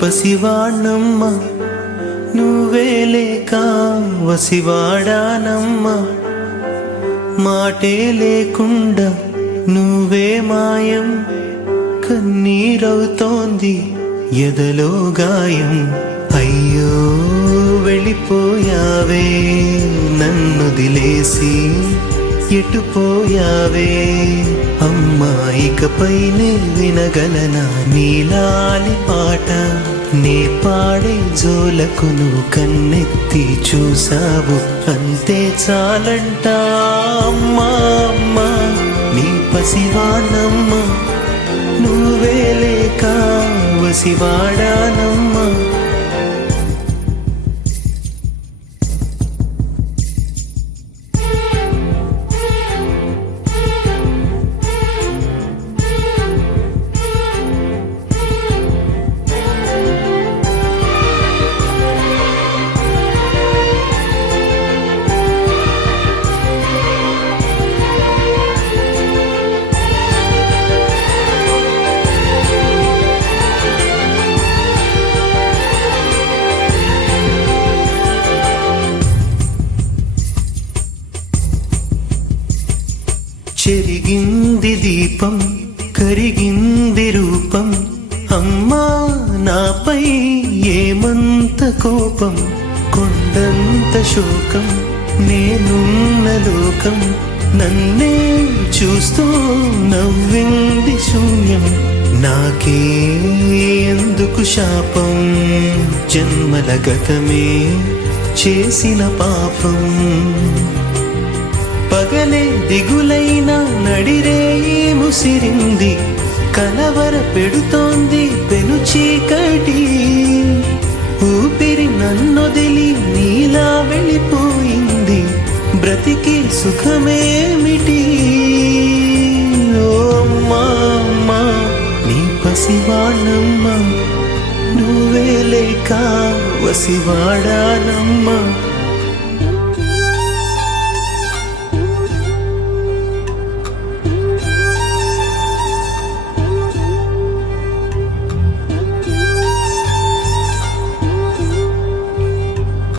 పసివాణ్ణమ్మ నువ్వే లేక వసివాడానమ్మ మాటే లేకుండా నువ్వే మాయం కన్నీరవుతోంది ఎదలో గాయం అయ్యో వెళ్ళిపోయావే నన్నొదిలేసి ఎటుపోయావే అమ్మా ఇకపైనే వినగలనా నీలాలి పాట నే పాడే జోలకు నువ్వు కన్నెత్తి చూసావు అంతే చాలంట అమ్మా అమ్మా నీ పసివాణమ్మ నువ్వే లేక వసివాడానమ్మా చెరిగింది దీపం కరిగింది రూపం అమ్మా నాపై ఏమంత కోపం కొండంత శోకం నేనున్న లోకం నన్నే చూస్తూ నవ్వింది శూన్యం నాకే ఎందుకు శాపం జన్మల గతమే చేసిన పాపం పగలే దిగులైన నడిరేయి ముసిరింది కలవర పెడుతోంది పెను చీకటి ఊపిరి నన్నొదిలి నీలా వెళ్ళిపోయింది బ్రతికి సుఖమేమిటి ఓ అమ్మా అమ్మా నీ పసివాణమ్మ నువ్వే లేక వసివాడానమ్మ